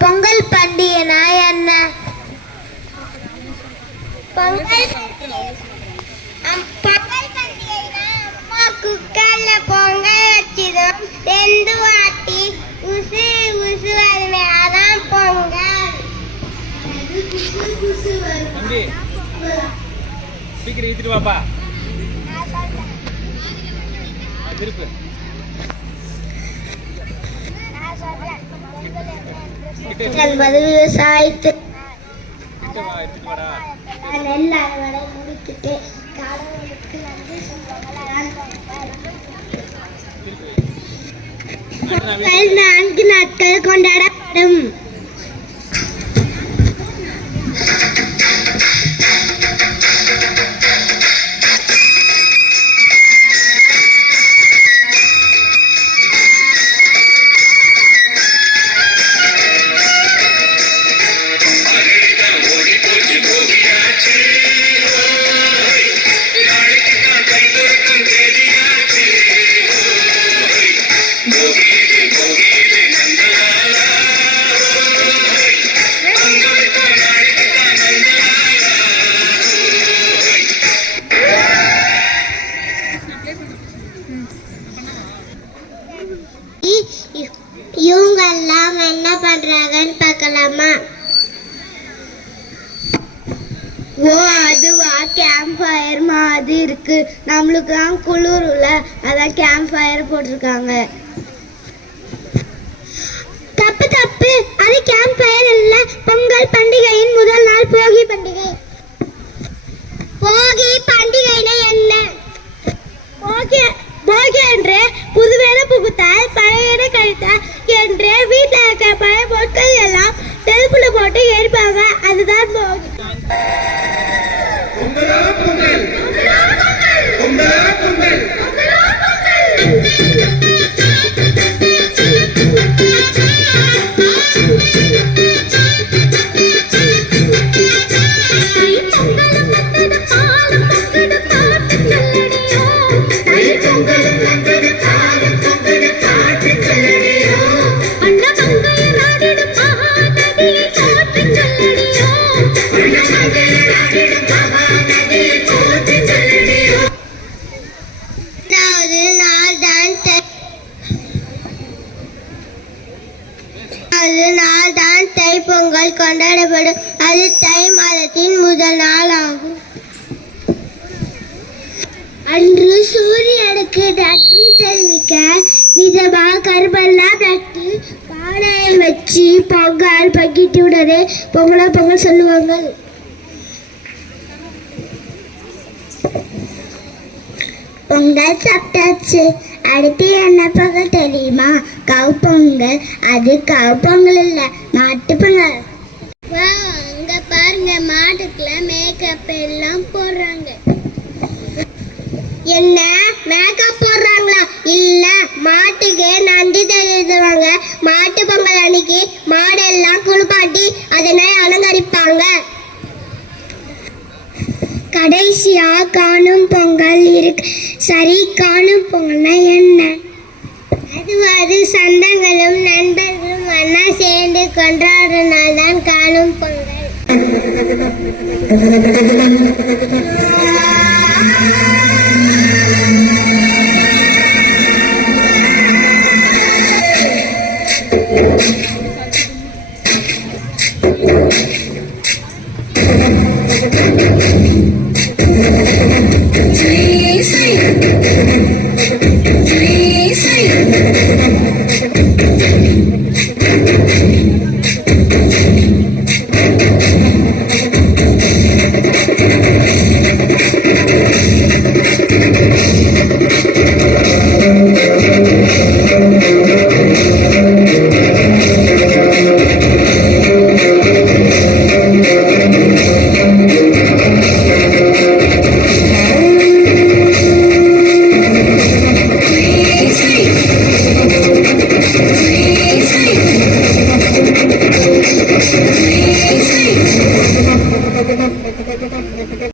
பொங்கல் பண்டிகைனா என்ன? பொங்கல் பண்டிகைனா அம்மா குக்கர்ல பொங்கல் வச்சிடும், ரெண்டு வாட்டி உசு உசு வருமே, அதான் பொங்கல். ஸ்பீக்கர் ஏத்திட்டு வாப்பா. திருப்பு. என்பது விவசாயத்து நெல் அறுவடை முடித்துட்டு கடவுளுக்கு நன்றி சொல்வார்கள். 4 நாட்கள் கொண்டாடப்படும். இவங்கெல்லாம் என்ன பண்றாங்கன்னு பார்க்கலாமா? ஓ, அதுவா கேம்ப் ஃபயர் மாதிரி இருக்கு. நம்மளுக்கு தான் குளிர்ல, அதான் கேம்ப் ஃபயர் போட்டிருக்காங்க. தப்பு தப்பு, அது கேம்ப் ஃபயர் இல்ல. பொங்கல் பண்டிகையின் முதல் நாள் போகி பண்டிகை. போகி பண்டிகைனா என்ன? போகி என்று புதுவேலை புகுத்தால் பழையன கழித்தால் என்று வீட்டில் இருக்க பழைய பொருட்கள் எல்லாம் நெருப்புல போட்டு எரிப்பாங்க, அதுதான் போகி. நாள்தான் தைப்பொங்கல் கொண்டாடப்படும். அது தை மாதத்தின் முதல் நாள் ஆகும். அன்று சூரியனுக்கு நன்றி தெரிவிக்க விதமா கரும்பெல்லா நட்டு பானையை வச்சு பொங்கல் பங்கிட்டு உடனே பொங்கல் சொல்லுவாங்க. பொங்கல் சாப்பிட்டாச்சு. அடுத்து என்ன பொங்கல் தெரியுமா? கவு பொங்கல். அது கவு பொங்கல் இல்ல, மாட்டு பொங்கல். அங்க பாருங்க, மாட்டுக்குள்ள மேக்கப் எல்லாம் போடுறாங்க. என்ன மேக்கப் போடுறாங்களா? இல்ல, மாட்டுக்கு நன்றி தெரிவித்துவாங்க. மாட்டு பொங்கல் அன்னைக்கு மாடெல்லாம் குளிப்பாட்டி அதனை அலங்கரிப்பாங்க. கடைசியா காணும் பொங்கல் இருக்கு. சரி, காணும் பொங்கல்னா என்ன? அது சொந்தங்களும் நண்பர்களும் ஒன்னா சேர்ந்து கொண்டாடுற நாள் தான் காணும் பொங்கல்.